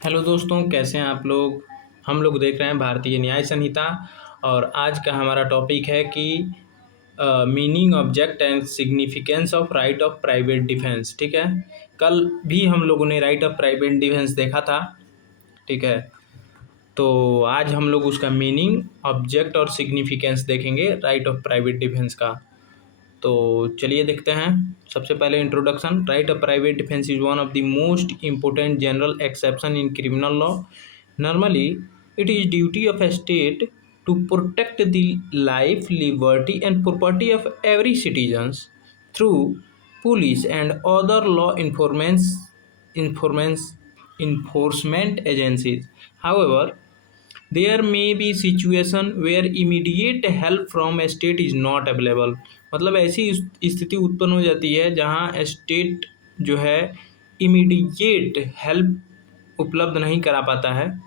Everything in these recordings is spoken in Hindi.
हेलो दोस्तों, कैसे हैं आप लोग। हम लोग देख रहे हैं भारतीय न्याय संहिता। और आज का हमारा टॉपिक है कि meaning, object and significance of right of private defence. ठीक है। कल भी हम लोगों ने राइट ऑफ प्राइवेट डिफेंस देखा था। ठीक है। तो आज हम लोग उसका मीनिंग, ऑब्जेक्ट और सिग्निफिकेंस देखेंगे राइट ऑफ प्राइवेट डिफेंस का। तो चलिए देखते हैं। सबसे पहले introduction. Right of private defence is one of the most important general exception in criminal law. Normally it is duty of a state to protect the life, liberty and property of every citizens through police and other law enforcement enforcement agencies. However, there may be situation where immediate help from a state is not available। मतलब ऐसी स्थिति उत्पन्न हो जाती है जहाँ स्टेट जो है इमीडिएट हेल्प उपलब्ध नहीं करा पाता है।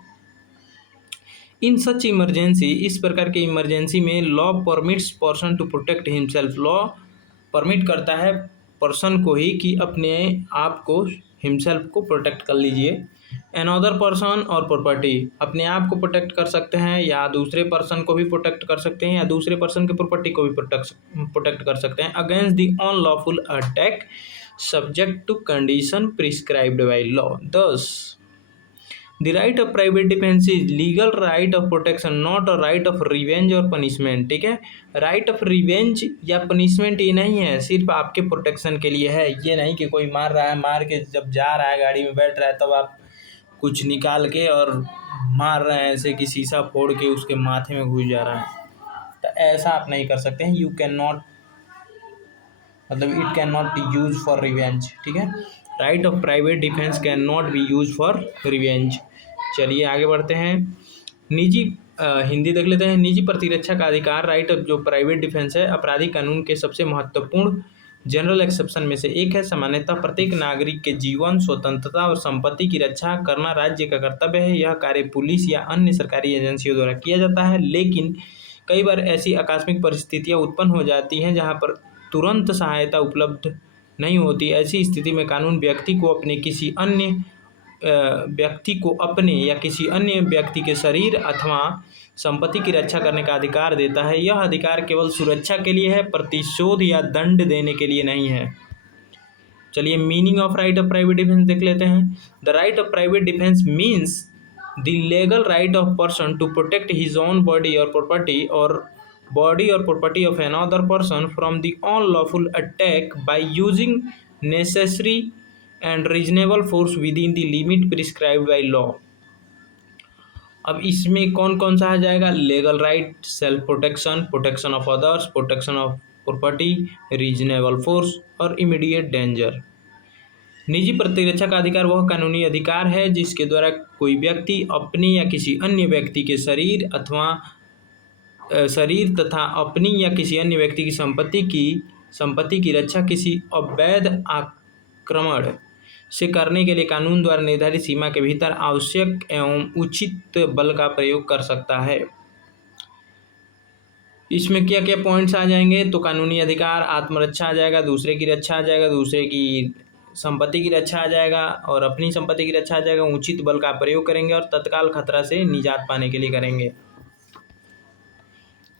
इन सच इमरजेंसी, इस प्रकार के इमरजेंसी में law permits person to protect himself. Law permit करता है पर्सन को ही कि अपने आप को, हिमसेल्फ को प्रोटेक्ट कर लीजिए। अनदर पर्सन और प्रॉपर्टी, अपने आप को प्रोटेक्ट कर सकते हैं या दूसरे पर्सन को भी प्रोटेक्ट कर सकते हैं या दूसरे पर्सन के प्रॉपर्टी को भी प्रोटेक्ट कर सकते हैं against the unlawful attack subject to condition prescribed by law. दस The right of private defense is legal right of protection, not a right of revenge और punishment। ठीक है। right of revenge या punishment ये नहीं है, सिर्फ आपके प्रोटेक्शन के लिए है। ये नहीं कि कोई मार रहा है, मार के जब जा रहा है गाड़ी में बैठ रहा है तब आप कुछ निकाल के और मार रहे हैं, ऐसे कि शीशा फोड़ के उसके माथे में घुस जा रहा है। तो ऐसा आप नहीं कर सकते हैं। यू कैन नॉट, मतलब it can not be use for revenge. ठीक है। Right of private defence can not be use for revenge. चलिए आगे बढ़ते हैं। निजी हिंदी देख लेते हैं। निजी प्रतिरक्षा का अधिकार, राइट ऑफ जो प्राइवेट डिफेंस है, आपराधिक कानून के सबसे महत्वपूर्ण जनरल एक्सेप्शन में से एक है। सामान्यतः प्रत्येक नागरिक के जीवन, स्वतंत्रता और संपत्ति की रक्षा करना राज्य का कर्तव्य है। यह कार्य पुलिस या अन्य सरकारी एजेंसियों द्वारा किया जाता है, लेकिन कई बार ऐसी आकस्मिक परिस्थितियां उत्पन्न हो जाती हैं जहां पर तुरंत सहायता उपलब्ध नहीं होती। ऐसी स्थिति में कानून व्यक्ति को अपने या किसी अन्य व्यक्ति के शरीर अथवा संपत्ति की रक्षा करने का अधिकार देता है। यह अधिकार केवल सुरक्षा के लिए है, प्रतिशोध या दंड देने के लिए नहीं है। चलिए meaning of right of private defence देख लेते हैं। The right of private defence means the legal right of person to protect his own body और property of another person from the unlawful attack by using necessary and reasonable force within the limit prescribed by law। अब इसमें कौन कौन सा आ जाएगा? Legal right, self protection, protection of others, protection of property, reasonable force और इमीडिएट डेंजर। निजी प्रतिरक्षा का अधिकार वह कानूनी अधिकार है जिसके द्वारा कोई व्यक्ति अपने या किसी अन्य व्यक्ति के शरीर तथा अपनी या किसी अन्य व्यक्ति की संपत्ति की रक्षा किसी अवैध आक्रमण से करने के लिए कानून द्वारा निर्धारित सीमा के भीतर आवश्यक एवं उचित बल का प्रयोग कर सकता है। इसमें क्या क्या पॉइंट्स आ जाएंगे? तो कानूनी अधिकार, आत्मरक्षा आ जाएगा, दूसरे की रक्षा आ जाएगा, दूसरे की संपत्ति की रक्षा आ जाएगा और अपनी संपत्ति की रक्षा आ जाएगा। उचित बल का प्रयोग करेंगे और तत्काल खतरा से निजात पाने के लिए करेंगे।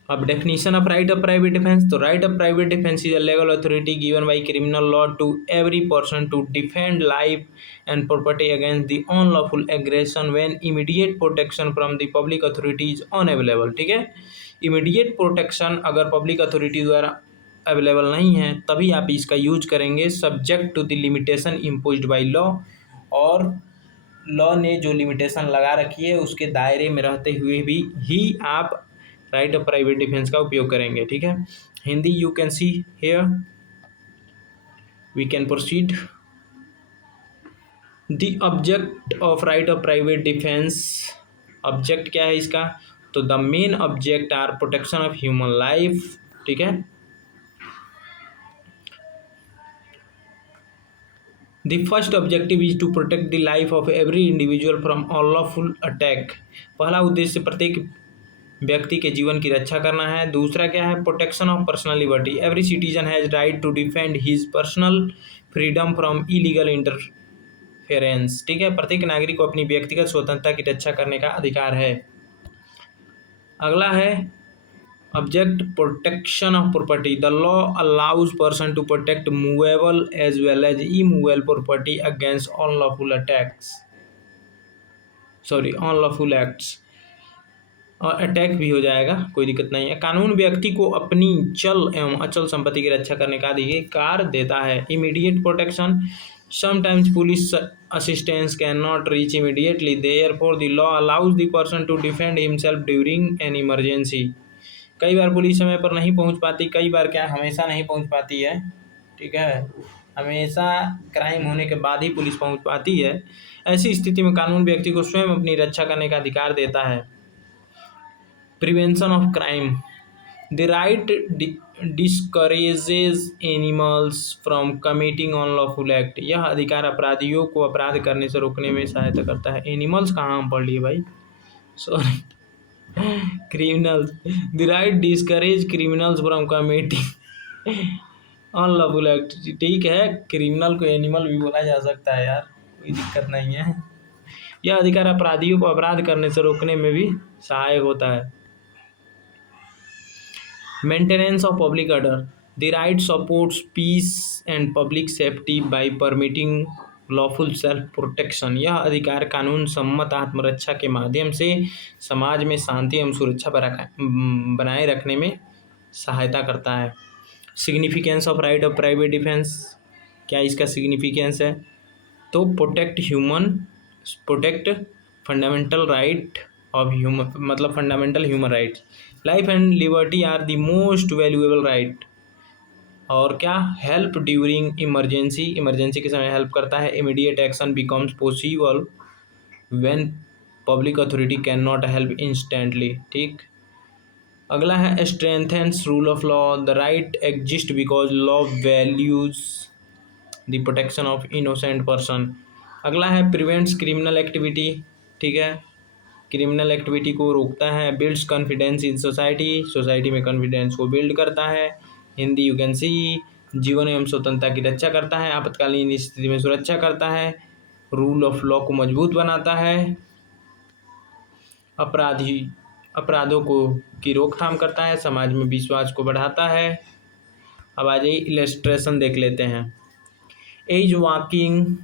अब definition of right of private defence. तो right of private defence is a legal authority given by criminal law to every person to defend life and property against the unlawful aggression when immediate protection from the public authority is unavailable. ठीक है। इमीडिएट प्रोटेक्शन अगर पब्लिक अथॉरिटी द्वारा अवेलेबल नहीं है तभी आप इसका यूज करेंगे, subject to the limitation imposed by law. और लॉ ने जो लिमिटेशन लगा रखी है उसके दायरे में रहते हुए भी ही आप राइट ऑफ प्राइवेट डिफेंस का उपयोग करेंगे। ठीक है। Hindi you can see here, we can proceed. The object of right of private defence, object क्या है इसका? तो the main object are protection of human life. ठीक है। The first objective is to protect the life of every individual from unlawful attack. पहला उद्देश्य प्रत्येक व्यक्ति के जीवन की रक्षा करना है। दूसरा क्या है? Protection of personal liberty. Every citizen has right to defend his personal freedom from illegal interference, ठीक है। प्रत्येक नागरिक को अपनी व्यक्तिगत स्वतंत्रता की रक्षा करने का अधिकार है। अगला है object protection of property. The law allows person to protect movable as well as immovable property against unlawful attacks, sorry unlawful acts, और अटैक भी हो जाएगा, कोई दिक्कत नहीं है। कानून व्यक्ति को अपनी चल एवं अचल संपत्ति की रक्षा करने का अधिकार देता है। Immediate protection, sometimes police assistance can not reach immediately, therefore the law allows the person to defend himself during an emergency. कई बार पुलिस समय पर नहीं पहुंच पाती, कई बार क्या हमेशा नहीं पहुंच पाती है, ठीक है, हमेशा क्राइम होने के बाद ही पुलिस पहुंच पाती है। ऐसी स्थिति में कानून व्यक्ति को स्वयं अपनी रक्षा करने का अधिकार देता है। Prevention of crime, the right discourages animals from committing unlawful act. यह अधिकार अपराधियों को अपराध करने से रोकने में सहायता करता है। एनिमल्स कहाँ हम पढ़ लिए भाई, sorry, criminals. The right discourage criminals from committing unlawful act, ठीक है, क्रिमिनल को एनिमल भी बोला जा सकता है यार, कोई दिक्कत नहीं है। यह अधिकार अपराधियों को अपराध करने से रोकने में भी सहायक होता है। Maintenance of public order, the right supports peace and public safety by permitting lawful self protection. यह अधिकार कानून सम्मत आत्मरक्षा के माध्यम से समाज में शांति एवं सुरक्षा बनाए रखने में सहायता करता है। Significance of right of private defence, क्या इसका सिग्निफिकेंस है, तो protect fundamental right of human, मतलब fundamental human rights, life and liberty are the most valuable right. और क्या, हेल्प ड्यूरिंग इमरजेंसी, इमरजेंसी के समय हेल्प करता है। Immediate action becomes possible when public authority cannot help instantly, ठीक। अगला है strengthens rule of law, the right exist because law values the protection of innocent person. अगला है प्रिवेंट्स क्रिमिनल एक्टिविटी, ठीक है, क्रिमिनल एक्टिविटी को रोकता है। Builds confidence in society, society में कॉन्फिडेंस को बिल्ड करता है। हिंदी यू कैन सी, जीवन एवं स्वतंत्रता की रक्षा करता है, आपातकालीन स्थिति में सुरक्षा करता है, रूल ऑफ लॉ को मजबूत बनाता है, अपराधों को की रोकथाम करता है, समाज में विश्वास को बढ़ाता है। अब आ जाइए इलस्ट्रेशन देख लेते हैं। As walking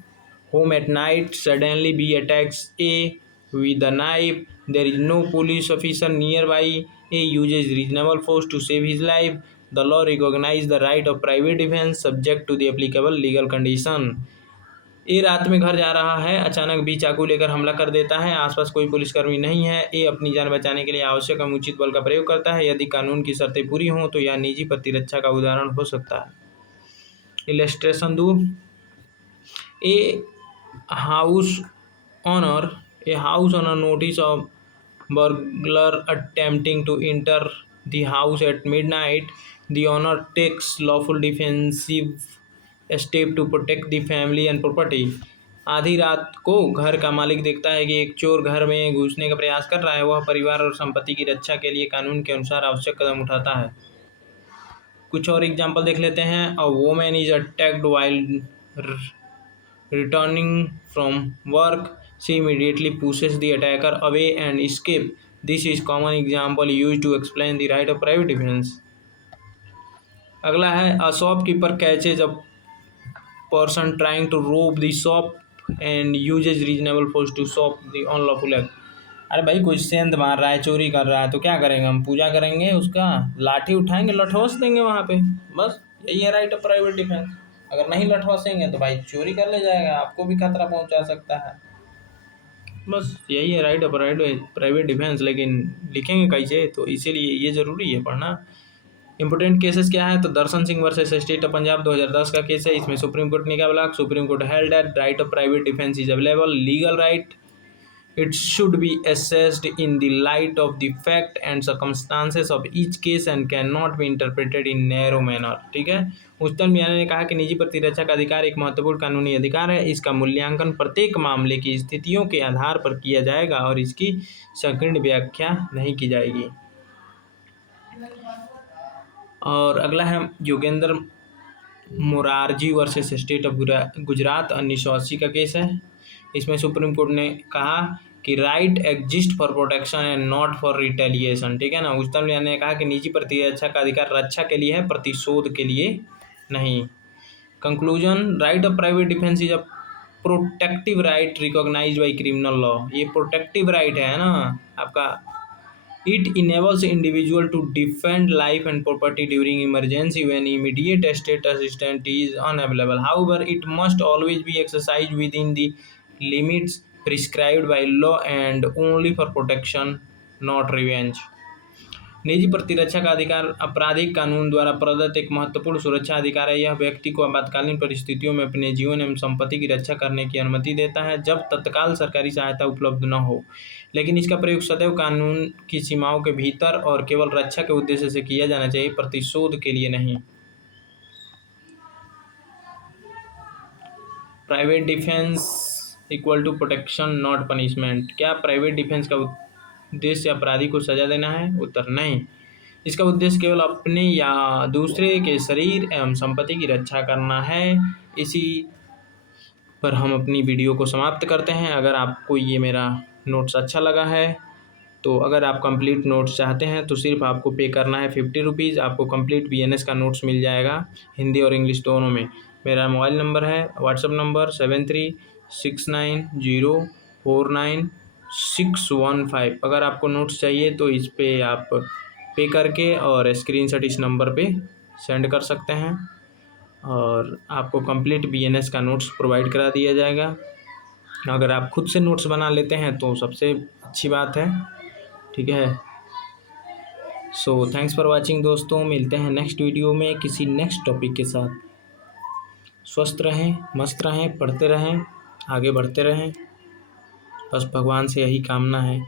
home at night, suddenly be attacks A with a knife, there is no police officer nearby, A uses reasonable force to save his life, the law recognizes the right of private defense subject to the applicable legal condition। ए रात में घर जा रहा है, अचानक बी चाकू लेकर हमला कर देता है, आसपास कोई पुलिसकर्मी नहीं है। ए अपनी जान बचाने के लिए आवश्यक एवं उचित बल का प्रयोग करता है, यदि कानून की शर्तें पूरी हों तो यह निजी प्रतिरक्षा का उदाहरण हो सकता है। इलस्ट्रेशन दो, ए house owner notice of burglar attempting to enter the house at midnight, the owner takes lawful defensive step to protect the family and property। आधी रात को घर का मालिक देखता है कि एक चोर घर में घुसने का प्रयास कर रहा है, वह परिवार और संपत्ति की रक्षा के लिए कानून के अनुसार आवश्यक कदम उठाता है। कुछ और एग्जाम्पल देख लेते हैं। A woman is attacked while returning from work, she immediately pushes the attacker away and escape. This is common example used to explain the right of private defense। अगला है a shopkeeper catches a person trying to rob the shop and uses reasonable force to stop the unlawful act। अरे भाई कोई सेंध मार रहा है, चोरी कर रहा है, तो क्या करेंगे हम, पूजा करेंगे, उसका लाठी उठाएंगे, लठोस देंगे वहाँ पे, बस यही है राइट ऑफ प्राइवेट डिफेंस। अगर नहीं लठवासेंगे तो भाई चोरी कर ले जाएगा, आपको भी खतरा पहुंचा सकता है, बस यही है राइट ऑफ प्राइवेट डिफेंस। लेकिन लिखेंगे कैसे, तो इसीलिए ये ज़रूरी है पढ़ना। इंपोर्टेंट केसेस क्या है, तो Darshan Singh versus state of Punjab 2010 का केस है। इसमें सुप्रीम कोर्ट ने क्या बोला, supreme court held that right of private defence is available legal right, it should be assessed in the light of the fact and circumstances of each case and cannot be interpreted in narrow manner, ठीक है। उच्चतम न्यायालय ने कहा कि निजी प्रतिरक्षा का अधिकार एक महत्वपूर्ण कानूनी अधिकार है, इसका मूल्यांकन प्रत्येक मामले की स्थितियों के आधार पर किया जाएगा और इसकी संकीर्ण व्याख्या नहीं की जाएगी। और अगला है Yogendra Morarji versus state of Gujarat 1980 का केस है। इसमें सुप्रीम कोर्ट ने कहा कि right exist for protection and not for retaliation, ठीक है ना। उच्चतम न्यायालय ने कहा कि निजी प्रतिरक्षा का अधिकार रक्षा के लिए है, प्रतिशोध के लिए नहीं। Conclusion, right of private defence is a protective right recognise by criminal law. ये प्रोटेक्टिव राइट है ना आपका। It enables individual to defend life and property during emergency when immediate state assistance is unavailable. However, it must always be exercised within the limits prescribed by law and only for protection, not revenge. निजी प्रतिरक्षा का अधिकार आपराधिक कानून द्वारा प्रदत्त एक महत्वपूर्ण सुरक्षा अधिकार है। यह व्यक्ति को आपातकालीन परिस्थितियों में अपने जीवन एवं संपत्ति की रक्षा करने की अनुमति देता है जब तत्काल सरकारी सहायता उपलब्ध न हो, लेकिन इसका प्रयोग सदैव कानून की सीमाओं के भीतर और केवल रक्षा के उद्देश्य से किया जाना चाहिए, प्रतिशोध के लिए नहीं। Private defence equal to protection not punishment. क्या प्राइवेट डिफेंस का उद्देश्य अपराधी को सजा देना है? उत्तर नहीं। इसका उद्देश्य केवल अपने या दूसरे के शरीर एवं संपत्ति की रक्षा करना है। इसी पर हम अपनी वीडियो को समाप्त करते हैं। अगर आपको ये मेरा नोट्स अच्छा लगा है तो अगर आप कंप्लीट नोट्स चाहते हैं तो सिर्फ आपको पे करना है 50 रुपीज़। आपको कंप्लीट BNS का नोट्स मिल जाएगा हिंदी और इंग्लिश दोनों में। मेरा मोबाइल नंबर है, व्हाट्सएप नंबर 7369049615। अगर आपको नोट्स चाहिए तो इस पे आप पे करके और स्क्रीनशॉट इस नंबर पे सेंड कर सकते हैं और आपको कंप्लीट BNS का नोट्स प्रोवाइड करा दिया जाएगा। अगर आप खुद से नोट्स बना लेते हैं तो सबसे अच्छी बात है, ठीक है। सो थैंक्स फॉर वाचिंग दोस्तों। मिलते हैं नेक्स्ट वीडियो में किसी नेक्स्ट टॉपिक के साथ। स्वस्थ रहें, मस्त रहें, पढ़ते रहें, आगे बढ़ते रहें, बस भगवान से यही कामना है।